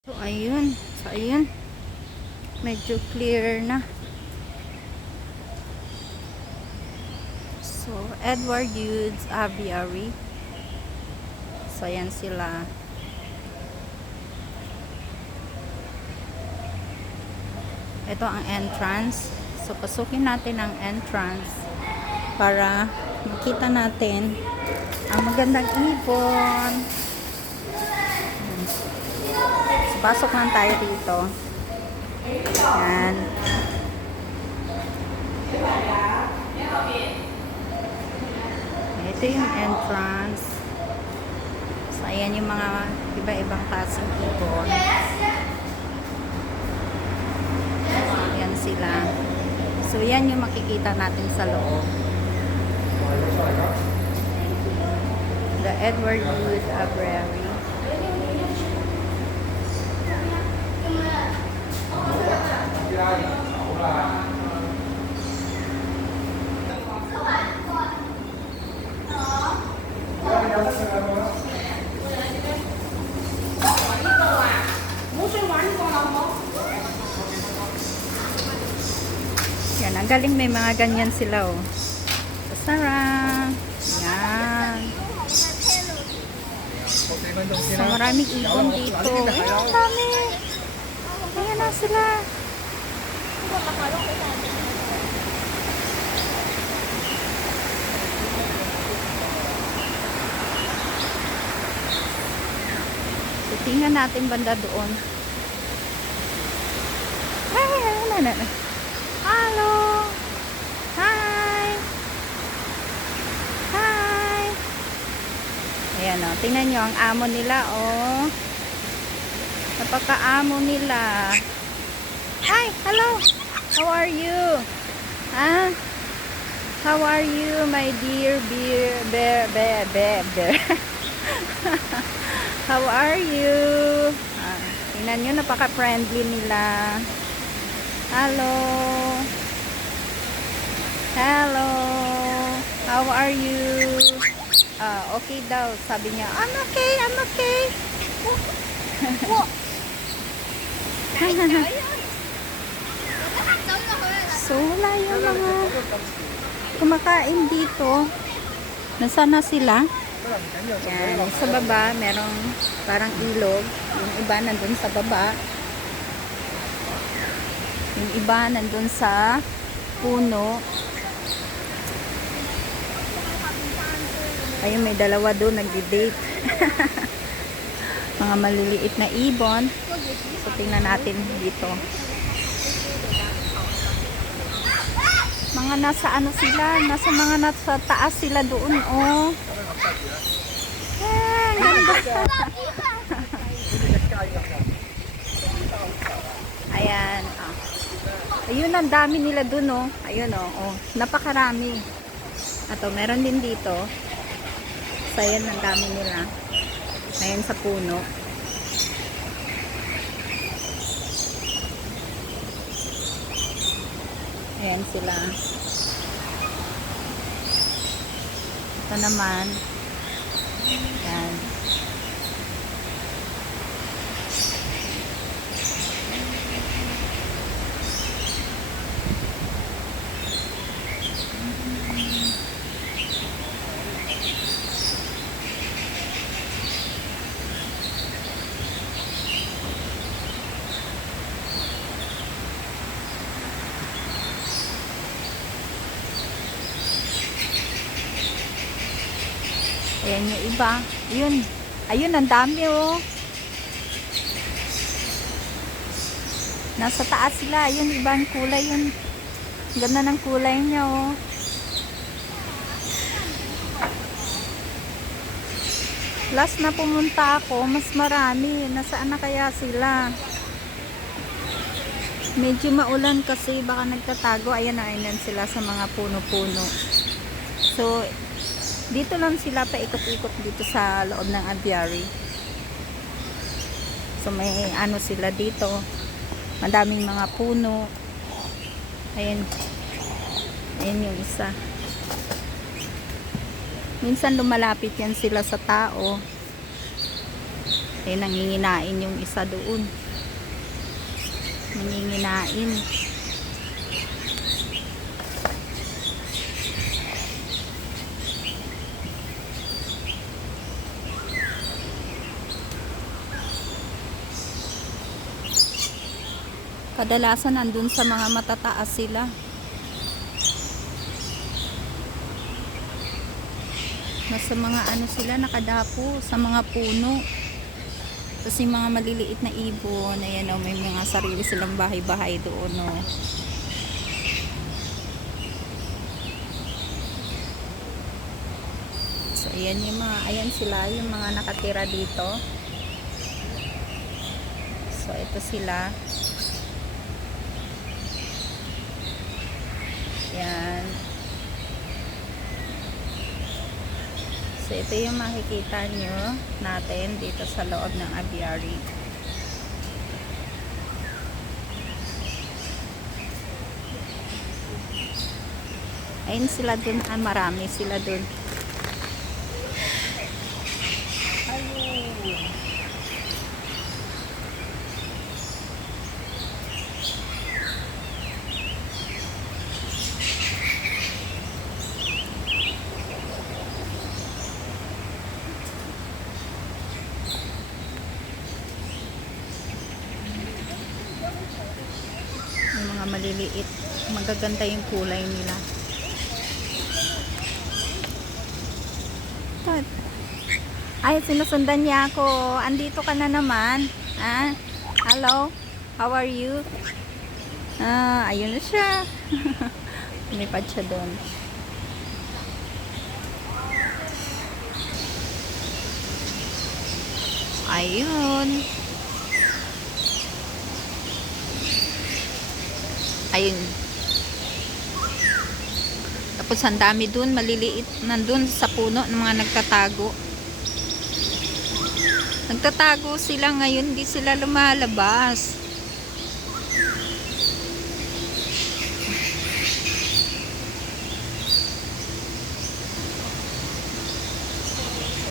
So ayun, medyo clear na. So Edward Youths Aviary. So ayan sila. Ito ang entrance. So pasukin natin ang entrance para makita natin ang magandang ibon. So pasok lang tayo dito. Yan. Ito yung entrance. So ayan yung mga iba-ibang klaseng ibon. Yan sila. So yan yung makikita natin sa loob. The Edward Youth Aviary. Yan, ang galing, may mga ganyan sila, oh. Sarang. Yan. So, maraming ibon dito. Ayan, ang dami. Ayan na sila. So, tingnan natin banda doon. Ay. Hello. Hi. Hi. Ayan, oh. Tingnan nyo ang amo nila, oh. Napaka-amo nila. Hi, hello. How are you? Ah? How are you, my dear bear? How are you? Ah, tingnan nyo, napaka-friendly nila. Hello. Hello. How are you? Okay daw. Sabi niya, I'm okay. So, wala yung mga kumakain dito. Nasaan na sila? Yan. Sa baba, merong parang ilog. Yung iba nandun sa baba. Yung iba nandun sa puno. Ayun, may dalawa doon nagdi-date. Mga maliliit na ibon. So, tingnan natin dito. Mga nasa ano sila? Nasa taas sila doon, oh. Ganda. Ayan, ah. Ayun, ang dami nila dun, oh. Ayun, oh. Napakarami. Ato, meron din dito. So, ayan, ang dami nila. Ayan sa puno. Ayan sila. Ito naman. Ayan. Ayan yung iba. Ayun, ang dami, oh. Nasa taas sila. Ayun, ibang kulay yun. Ganda ng kulay niya, oh. Last na pumunta ako, mas marami. Nasaan na kaya sila? Medyo maulan kasi baka nagtatago. Ayan sila sa mga puno-puno. So, dito lang sila paikot-ikot dito sa loob ng aviary. So may ano sila dito. Madaming mga puno. Ayan. Ayan yung isa. Minsan lumalapit yan sila sa tao. Eh, nanginginain yung isa doon. Nanginginain. Kadalasan nandun sa mga matataas sila. Nasa mga ano sila, nakadapo sa mga puno. Kasi mga maliliit na ibon, ayan o, may mga sarili silang bahay-bahay doon o. So ayan yung mga, ayan sila, yung mga nakatira dito. So ito sila. Yan. So ito yung makikita nyo natin dito sa loob ng aviary. Ayun sila dun, marami sila dun. Yung mga maliliit, magaganda yung kulay nila. Ay, sinusundan niya ako. Andito ka na naman. Ah, hello? How are you? Ah, ayun na siya. Lumipad siya doon. Ayun. Ayun. Tapos ang dami dun, maliliit nandun sa puno ng mga nagtatago. Nagtatago sila ngayon, di sila lumalabas.